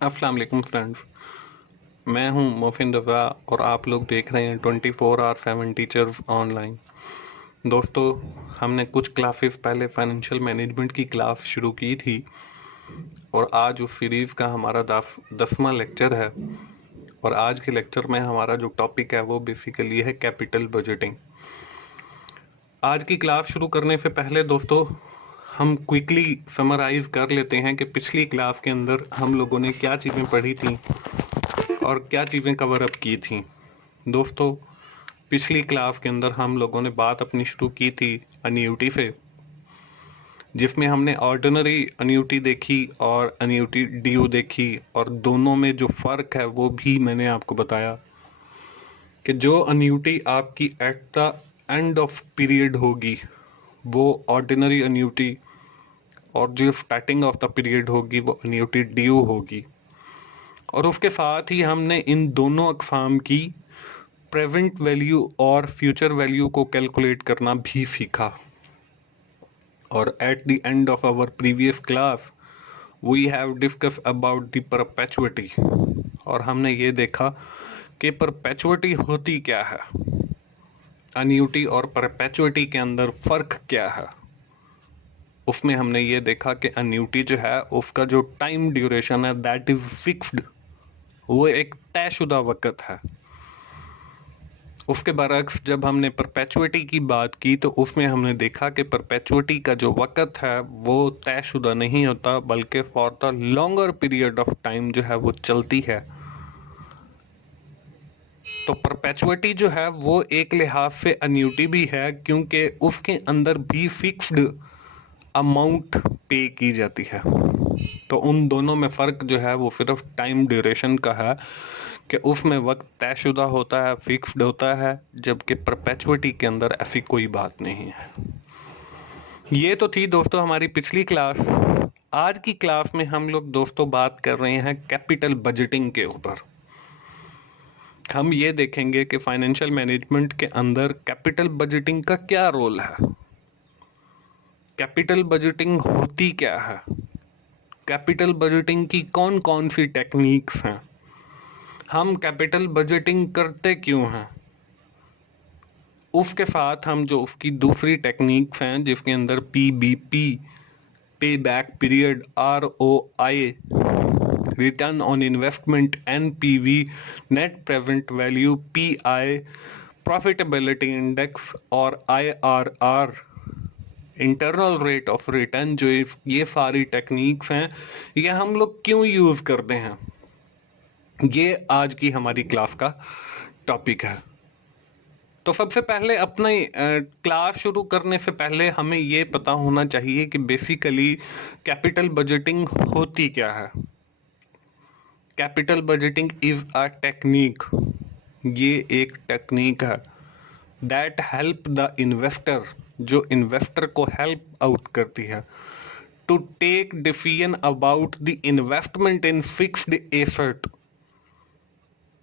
अस्सलाम वालेकुम फ्रेंड्स। मैं हूं मोहसिन रज़ा और आप लोग देख रहे हैं 24/7 टीचर्स ऑनलाइन। दोस्तों, हमने कुछ क्लासेस पहले फाइनेंशियल मैनेजमेंट की क्लास शुरू की थी और आज उस सीरीज़ का हमारा 10वां लेक्चर है। और आज के लेक्चर में हमारा जो टॉपिक है वो बेसिकली है कैपिटल बजटिंग। आज की क्लास शुरू करने से पहले दोस्तों, हम क्विकली समराइज कर लेते हैं कि पिछली क्लास के अंदर हम लोगों ने क्या चीज़ें पढ़ी थी और क्या चीज़ें कवर अप की थी। दोस्तों, पिछली क्लास के अंदर हम लोगों ने बात अपनी शुरू की थी अन्यूटी से, जिसमें हमने ऑर्डिनरी अन्यूटी देखी और अन्यूटी ड्यू देखी और दोनों में जो फ़र्क है वो भी मैंने आपको बताया कि जो अन्यूटी आपकी eight the end of period होगी वो ऑर्डिनरी अन्यूटी और जो स्टार्टिंग ऑफ द पीरियड होगी वो अन्यूटी ड्यू होगी। और उसके साथ ही हमने इन दोनों अक़साम की प्रेजेंट वैल्यू और फ्यूचर वैल्यू को कैलकुलेट करना भी सीखा। और at the end of our previous class we have discussed about the perpetuity, और हमने ये देखा कि परपेचुइटी होती क्या है, अन्यूटी और परपेचुइटी के अंदर फ़र्क क्या है। उसमें हमने ये देखा कि अन्यूटी जो है उसका जो टाइम ड्यूरेशन है दैट इज़ फिक्स्ड, वो एक तयशुदा वक़्त है। उसके बरक्स जब हमने परपेचुइटी की बात की तो उसमें हमने देखा कि परपेचुइटी का जो वक़्त है वो तयशुदा नहीं होता, बल्कि for the longer period of time जो है वो चलती है। तो परपेचुइटी जो है वो एक लिहाज से अन्यूटी भी है, क्योंकि उसके अंदर भी फिक्स्ड अमाउंट पे की जाती है। तो उन दोनों में फ़र्क जो है वो सिर्फ टाइम ड्यूरेशन का है कि उसमें वक्त तयशुदा होता है, फिक्स्ड होता है, जबकि परपेचुइटी के अंदर ऐसी कोई बात नहीं है। ये तो थी दोस्तों हमारी पिछली क्लास। आज की क्लास में हम लोग दोस्तों बात कर रहे हैं कैपिटल बजटिंग के ऊपर। हम ये देखेंगे कि फाइनेंशियल मैनेजमेंट के अंदर कैपिटल बजटिंग का क्या रोल है, कैपिटल बजटिंग होती क्या है, कैपिटल बजटिंग की कौन कौन सी टेक्निक्स हैं, हम कैपिटल बजटिंग करते क्यों हैं। उसके साथ हम जो उसकी दूसरी टेक्निक्स हैं जिसके अंदर PBP, pay back period, ROI, return on investment, NPV, net present value, PI, profitability index और IRR, internal rate of return, जो ये सारी टेक्निक्स हैं, ये हम लोग क्यों यूज़ करते हैं, ये आज की हमारी क्लास का टॉपिक है। तो सबसे पहले अपने क्लास शुरू करने से पहले हमें ये पता होना चाहिए कि बेसिकली कैपिटल बजटिंग होती क्या है। Capital budgeting is a technique, ये एक टेक्निक है दैट हेल्प द इन्वेस्टर, जो इन्वेस्टर को हेल्प आउट करती है, to take decision about the investment in fixed asset,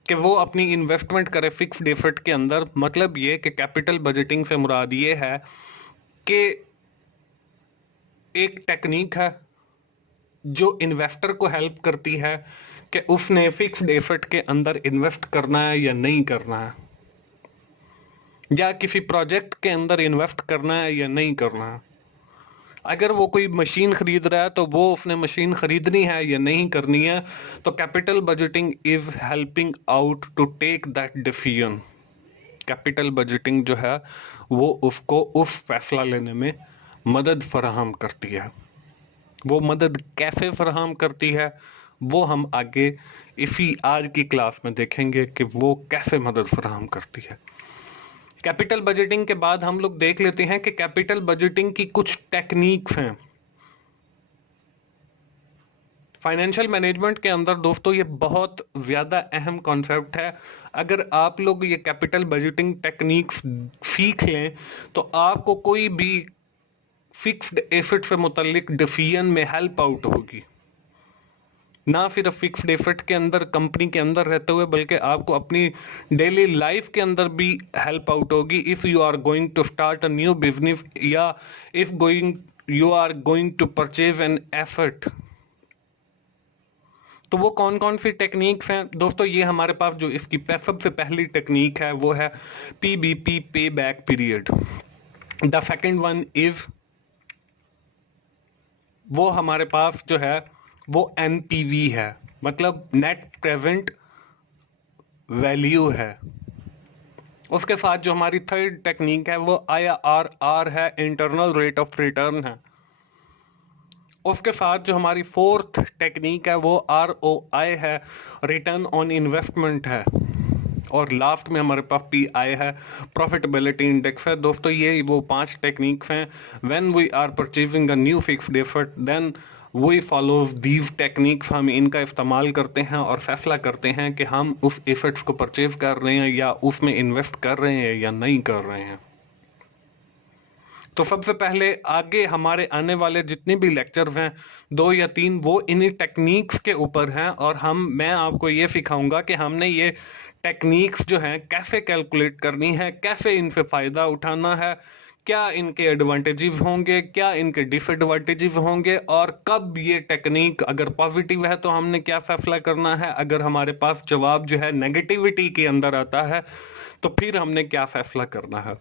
कि वो अपनी इन्वेस्टमेंट करे फिक्स्ड एसेट के अंदर। मतलब ये कि कैपिटल बजटिंग से मुराद ये है कि एक टेक्निक है जो इन्वेस्टर को हेल्प करती है कि उसने फिक्स्ड एसेट के अंदर इन्वेस्ट करना है या नहीं करना है, या किसी प्रोजेक्ट के अंदर इन्वेस्ट करना है या नहीं करना है। अगर वो कोई मशीन खरीद रहा है तो वो उसने मशीन खरीदनी है या नहीं करनी है। तो capital budgeting is helping out to take that decision. Capital budgeting जो है वो उसको उस फैसला लेने में मदद फराहम करती है। वो मदद कैसे फराहम करती है वो हम आगे इसी आज की क्लास में देखेंगे कि वो कैसे मदद फराहम करती है। कैपिटल बजटिंग के बाद हम लोग देख लेते हैं कि कैपिटल बजटिंग की कुछ टेक्निक्स हैं फाइनेंशियल मैनेजमेंट के अंदर। दोस्तों, ये बहुत ज़्यादा अहम कॉन्सेप्ट है। अगर आप लोग ये कैपिटल बजटिंग टेक्निक्स सीख लें तो आपको कोई भी फिक्स्ड एसेट से मुतल्लिक डिसीजन में हेल्प आउट होगी। ना सिर्फ फिक्स्ड एसेट के अंदर कंपनी के अंदर रहते हुए, बल्कि आपको अपनी डेली लाइफ के अंदर भी हेल्प आउट होगी। If you are going to start a new business, या if going you are going to purchase an asset, तो वो कौन कौन सी टेक्निक्स हैं दोस्तों? ये हमारे पास जो इसकी सबसे पहली टेक्निक है वो है PBP, पे back period. The second one is, वो हमारे पास जो है वो NPV है, मतलब नेट प्रेजेंट वैल्यू है। उसके साथ जो हमारी थर्ड टेक्निक है वो IRR है, इंटरनल रेट ऑफ रिटर्न है। उसके साथ जो हमारी फोर्थ टेक्निक है वो ROI है, रिटर्न ऑन इन्वेस्टमेंट है। और लास्ट में हमारे पास PI है, प्रॉफिटेबिलिटी इंडेक्स है। दोस्तों ये वो 5 टेक्निक्स हैं। When we are purchasing a new fixed asset then we follow these techniques. हम इनका इस्तेमाल करते हैं और फैसला करते हैं कि हम उस एसेट्स को परचेज कर रहे हैं या उसमें इन्वेस्ट कर रहे हैं या नहीं कर रहे हैं। तो सबसे पहले आगे हमारे आने वाले जितने भी लेक्चर्स हैं, 2 या 3, वो इन्हीं टेक्निक्स के ऊपर हैं। और मैं आपको ये सिखाऊंगा कि हमने ये टेक्निक्स जो हैं कैसे कैलकुलेट करनी है, कैसे इनसे फायदा उठाना है, क्या इनके एडवांटेजेस होंगे, क्या इनके डिसएडवांटेजेस होंगे, और कब ये टेक्निक अगर पॉजिटिव है तो हमने क्या फैसला करना है, अगर हमारे पास जवाब जो है नेगेटिविटी के अंदर आता है तो फिर हमने क्या फैसला करना है।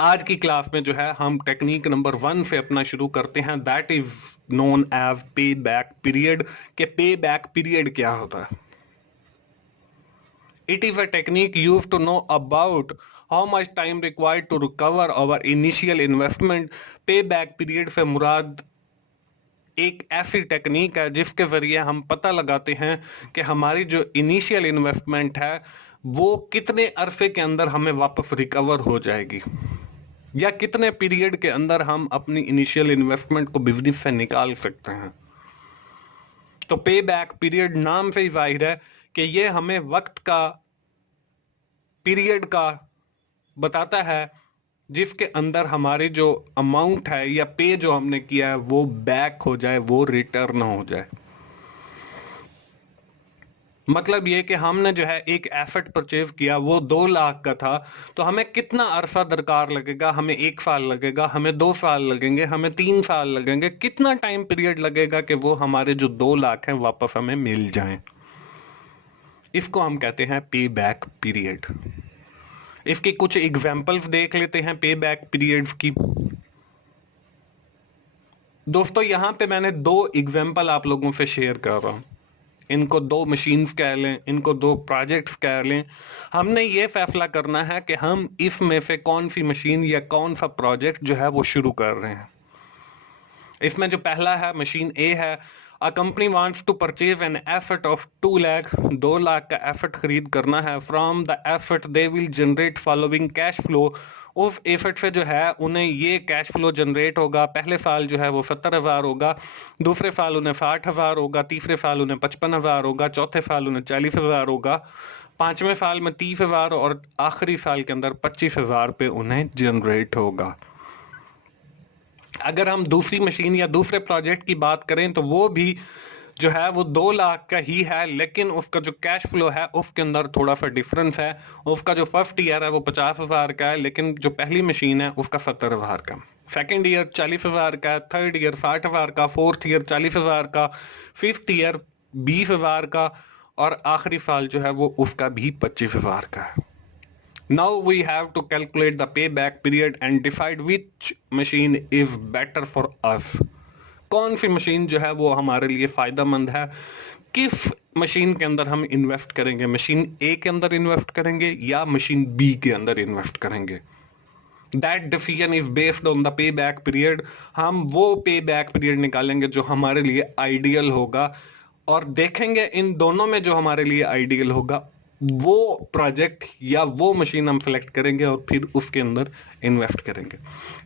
आज की क्लास में जो है हम टेक्निक नंबर 1 से अपना शुरू करते हैं, that is known as pay back period. के पे बैक पीरियड क्या होता है? It is a technique used to know about how much time required to recover our initial investment. Pay back period से मुराद एक ऐसी टेक्निक है जिसके जरिए हम पता लगाते हैं कि हमारी जो इनिशियल इन्वेस्टमेंट है वो कितने अरसे के अंदर हमें वापस रिकवर हो जाएगी, या कितने पीरियड के अंदर हम अपनी इनिशियल इन्वेस्टमेंट को बिजनेस से निकाल सकते हैं। तो पे बैक पीरियड नाम से ही जाहिर है कि ये हमें वक्त का, पीरियड का बताता है जिसके अंदर हमारी जो अमाउंट है या पे जो हमने किया है वो बैक हो जाए, वो रिटर्न हो जाए। मतलब ये कि हमने जो है एक एसेट परचेज किया, वो 2 लाख का था, तो हमें कितना अरसा दरकार लगेगा? हमें 1 साल लगेगा, हमें 2 साल लगेंगे, हमें 3 साल लगेंगे, कितना टाइम पीरियड लगेगा कि वो हमारे जो 2 लाख हैं वापस हमें मिल जाएं। इसको हम कहते हैं पे बैक पीरियड। इसकी कुछ एग्जांपल्स देख लेते हैं पे बैक पीरियड्स की। दोस्तों यहां पे मैंने 2 एग्जांपल आप लोगों से शेयर कर रहा हूं। इनको 2 मशीन्स कह लें, इनको 2 प्रोजेक्ट्स कह लें। हमने ये फैसला करना है कि हम इसमें से कौन सी मशीन या कौन सा प्रोजेक्ट जो है वो शुरू कर रहे हैं। इसमें जो पहला है, मशीन ए है, a company wants to purchase an asset of 2 lakh, 2 lakh का एसेट खरीद करना है। From the asset they will generate following cash flow. उस एसेट से जो है उन्हें ये कैश फ्लो जनरेट होगा। पहले साल जो है वो 70,000 होगा, दूसरे साल उन्हें 60,000 होगा, तीसरे साल उन्हें 55,000 होगा, चौथे साल उन्हें 40,000 होगा, 5वें साल में 30,000 और आखिरी साल के अंदर 25,000 पे उन्हें जनरेट होगा। अगर हम दूसरी मशीन या दूसरे प्रोजेक्ट की बात करें तो वो भी जो है वो 2 लाख का ही है, लेकिन उसका जो कैश फ्लो है उसके अंदर थोड़ा सा डिफरेंस है। उसका जो फर्स्ट ईयर है वो 50,000 का है, लेकिन जो पहली मशीन है उसका 70,000 का। सेकेंड ईयर 40,000 का, थर्ड ईयर 60,000 का, फोर्थ ईयर 40,000 का, फिफ्थ ईयर 20,000 का, और आखिरी साल जो है वो उसका भी 25,000 का है। Now we have to calculate the payback period and decide which machine is better for us. कौन सी मशीन जो है वो हमारे लिए फायदेमंद है, किस मशीन के अंदर हम इन्वेस्ट करेंगे, मशीन ए के अंदर इन्वेस्ट करेंगे या मशीन बी के अंदर इन्वेस्ट करेंगे। That decision is based on the payback period. हम वो payback period निकालेंगे जो हमारे लिए आइडियल होगा, और देखेंगे इन दोनों में जो हमारे लिए आइडियल होगा वो प्रोजेक्ट या वो मशीन हम सेलेक्ट करेंगे और फिर उसके अंदर इन्वेस्ट करेंगे।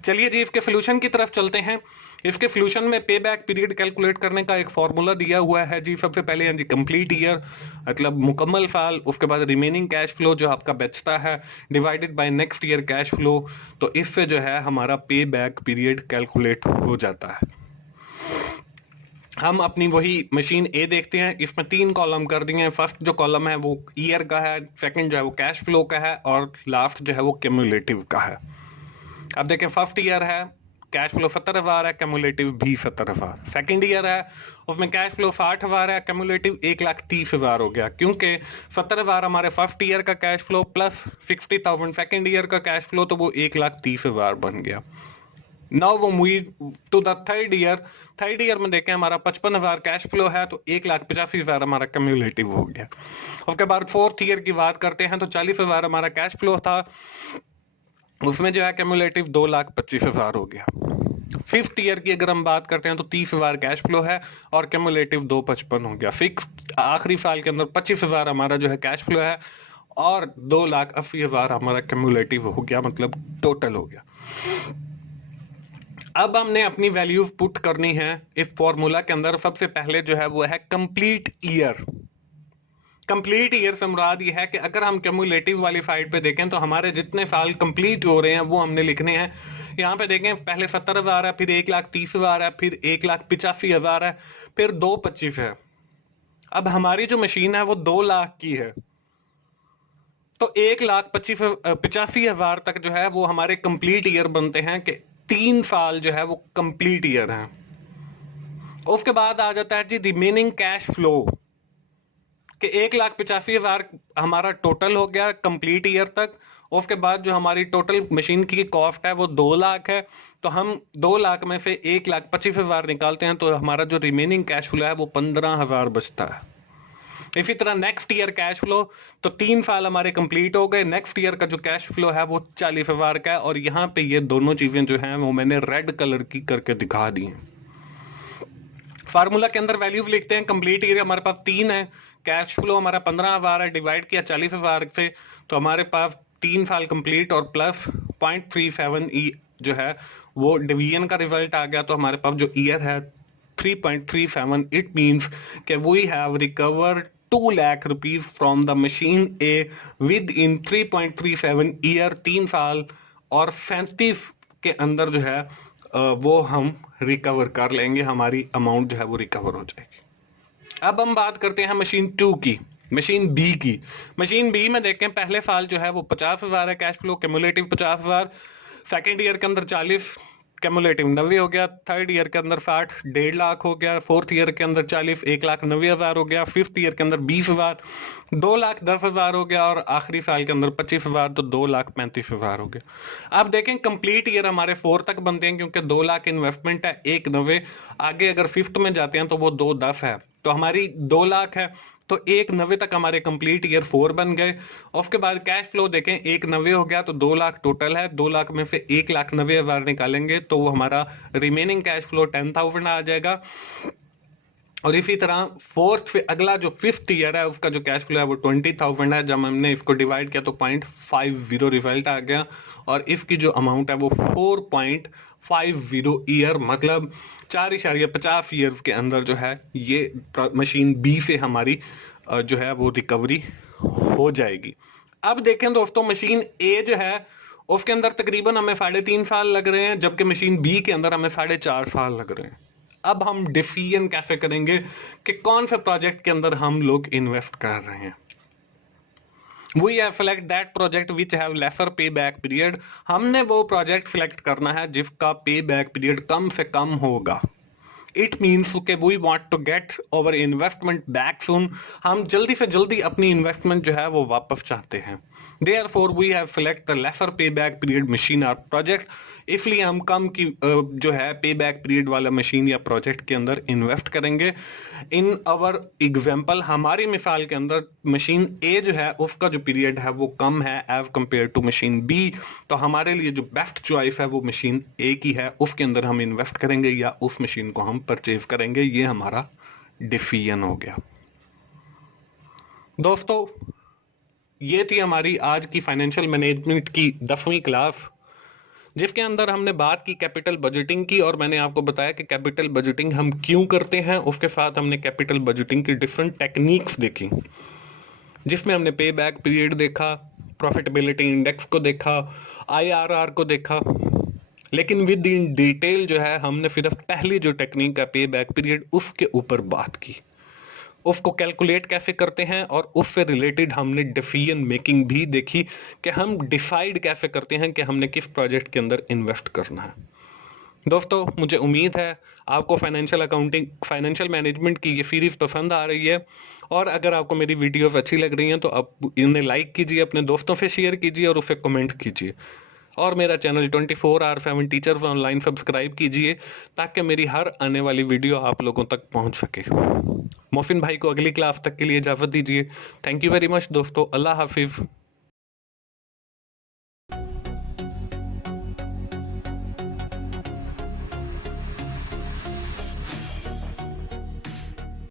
चलिए जी इसके सोल्यूशन की तरफ चलते हैं। इसके सोल्यूशन में पे बैक पीरियड कैलकुलेट करने का एक फॉर्मूला दिया हुआ है जी। सबसे पहले है जी कंप्लीट ईयर, मतलब मुकम्मल साल। उसके बाद रिमेनिंग कैश फ्लो जो आपका बचता है divided by next year cash flow. तो इससे जो है हमारा पे बैक पीरियड कैलकुलेट हो जाता है। हम अपनी वही मशीन ए देखते हैं। इसमें 3 कॉलम कर दिए हैं। फर्स्ट जो कॉलम है वो ईयर का है, सेकंड जो है वो कैश फ्लो का है, और लास्ट जो है वो क्यूमुलेटिव का है। अब देखें फर्स्ट ईयर है कैश फ्लो 70,000 है, कैमुलेटिव भी 70,000। सेकंड ईयर है, उसमें कैश फ्लो 60,000 है, कैमुलेटिव 1,30,000 हो गया, क्योंकि 70,000 हमारे फर्स्ट ईयर का cash flow plus 60,000 second year का कैश फ्लो, तो वो 1,30,000 बन गया। नाउ वो move to the third year. Third year में देखें हमारा 55,000 कैश फ्लो है, तो 1,85,000 हमारा कम्युलेटिव हो गया। उसके बाद फोर्थ ईयर की बात करते हैं तो 40,000 हमारा कैश फ्लो था, उसमें जो है कम्युलेटिव 2,25,000 हो गया। फिफ्थ ईयर की अगर हम बात करते हैं तो 30,000 कैश फ्लो है और कम्युलेटिव 255 हो गया। फिक्स आखिरी साल के अंदर 25,000 हमारा जो है कैश फ्लो है और 2,80,000 हमारा कम्युलेटिव हो गया, मतलब टोटल हो गया। अब हमने अपनी वैल्यूज पुट करनी है इस फॉर्मूला के अंदर। सबसे पहले जो है वो है कंप्लीट ईयर। कंप्लीट ईयर से मुराद ये है कि अगर हम क्यूमुलेटिव वाली साइड पे देखें तो हमारे जितने साल कंप्लीट हो रहे हैं वो हमने लिखने हैं। यहाँ पे देखें पहले 70,000 है, फिर 1,30,000 है, फिर 1,85,000 है, फिर 2,25 है। अब हमारी जो मशीन है वो 2 लाख की है, तो 1,85,000 तक जो है वो हमारे कंप्लीट ईयर बनते हैं कि 3 साल जो है वो कंप्लीट ईयर है। उसके बाद आ जाता है जी रिमेनिंग कैश फ्लो कि 1,85,000 हमारा टोटल हो गया कंप्लीट ईयर तक। उसके बाद जो हमारी टोटल मशीन की कॉस्ट है वो 2 लाख है, तो हम 2 लाख में से 1,25,000 निकालते हैं तो हमारा जो रिमेनिंग कैश फ्लो है वो 15,000 बचता है। इसी तरह नेक्स्ट ईयर कैश फ्लो, तो 3 साल हमारे कंप्लीट हो गए। नेक्स्ट ईयर का जो कैश फ्लो है वो 40,000 का है, और यहाँ पे ये दोनों चीजें जो हैं वो मैंने रेड कलर की करके दिखा दी हैं। फार्मूला के अंदर वैल्यूज लिखते हैं। कंप्लीट ईयर हमारे पास 3 है, कैश फ्लो हमारा 15,000 है, डिवाइड किया 40,000 से, तो हमारे पास 3 साल कंप्लीट और प्लस 0.37 जो है वो डिवीजन का रिजल्ट आ गया। तो हमारे पास जो ईयर है 3.37, इट मीन्स कि we have recovered 2 lakh rupees from the machine A within 3.37 year. 3 साल और 37 के अंदर जो है वो हम रिकवर कर लेंगे, हमारी अमाउंट जो है वो रिकवर हो जाएगी। अब हम बात करते हैं मशीन 2 की, मशीन बी की। मशीन बी में देखें पहले साल जो है वो 50,000 है cash flow, cumulative 50,000। Second year के अंदर 40, कैमुलेटिव 90 हो गया। थर्ड ईयर के अंदर 60, 1.5 लाख हो गया। फोर्थ ईयर के अंदर 40, 1,90,000 हो गया। फिफ्थ ईयर के अंदर 20,000, 2,10,000 हो गया। और आखिरी साल के अंदर 25,000, तो 2,35,000 हो गया। अब देखें कंप्लीट ईयर हमारे 4 तक बनते हैं, क्योंकि 2 लाख इन्वेस्टमेंट है, 1,90। आगे अगर फिफ्थ में जाते हैं तो वो 2,10 है, तो हमारी 2 लाख है, तो 1,90 तक हमारे कंप्लीट ईयर 4 बन गए। उसके बाद कैश फ्लो देखें 1,90 हो गया, तो 2 लाख टोटल है। 2 लाख में से 1,90,000 निकालेंगे तो वो हमारा रिमेनिंग कैश फ्लो 10,000 आ जाएगा। और इसी तरह फोर्थ अगला जो फिफ्थ ईयर है उसका जो कैश फ्लो है वो 20,000 है। जब हमने इसको डिवाइड किया तो 0.50 रिजल्ट आ गया, और इसकी जो अमाउंट है वो 4.50 ईयर, मतलब 4.50 ईयर के अंदर जो है ये मशीन बी से हमारी जो है वो रिकवरी हो जाएगी। अब देखें दोस्तों, मशीन ए जो है उसके अंदर तकरीबन हमें 3.5 साल लग रहे हैं, जबकि मशीन बी के अंदर हमें 4.5 साल लग रहे हैं। अब हम डिसीजन कैसे करेंगे कि कौन से प्रोजेक्ट के अंदर हम लोग इन्वेस्ट कर रहे हैं। We have select that project which have lesser payback period। हमने वो प्रोजेक्ट सिलेक्ट करना है जिसका पे बैक पीरियड कम से कम होगा। इट मीन्स के we want to get over investment back soon. हम जल्दी से जल्दी अपनी इन्वेस्टमेंट जो है वो वापस चाहते हैं। Therefore we have select the lesser payback period machine or project। इसलिए हम कम की जो है पे बैक पीरियड वाला मशीन या प्रोजेक्ट के अंदर इन्वेस्ट करेंगे। इन अवर एग्जाम्पल, हमारी मिसाल के अंदर मशीन ए जो है उसका जो पीरियड है वो कम है as compare to machine B, तो हमारे लिए जो बेस्ट चॉइस है वो मशीन ए की है, उसके अंदर हम इन्वेस्ट करेंगे या उस मशीन को हम परचेज करेंगे। ये हमारा डिसीजन हो गया। दोस्तों, ये थी हमारी आज की फाइनेंशियल मैनेजमेंट की 10वीं क्लास, जिसके अंदर हमने बात की कैपिटल बजटिंग की, और मैंने आपको बताया कि कैपिटल बजटिंग हम क्यों करते हैं। उसके साथ हमने कैपिटल बजटिंग की डिफरेंट टेक्निक्स देखी, जिसमें हमने पे बैक पीरियड देखा, प्रॉफिटेबिलिटी इंडेक्स को देखा, आईआरआर को देखा। लेकिन विद इन डिटेल जो है हमने सिर्फ पहली जो टेक्निक है पे बैक पीरियड, उसके ऊपर बात की, उसको कैलकुलेट कैसे करते हैं, और उससे रिलेटेड हमने डिसीजन मेकिंग भी देखी कि हम डिसाइड कैसे करते हैं कि हमने किस प्रोजेक्ट के अंदर इन्वेस्ट करना है। दोस्तों मुझे उम्मीद है आपको फाइनेंशियल मैनेजमेंट की ये सीरीज पसंद आ रही है, और अगर आपको मेरी वीडियोस अच्छी लग रही हैं तो आप इन्हें लाइक कीजिए, अपने दोस्तों से शेयर कीजिए और उसे कमेंट कीजिए। और मेरा channel 24 hour 7 teachers online subscribe कीजिए ताकि मेरी हर आने वाली वीडियो आप लोगों तक पहुंच सके। मोहसिन भाई को अगली क्लास तक के लिए इजाज़त दीजिए। थैंक यू वेरी मच दोस्तों, अल्लाह हाफिज़।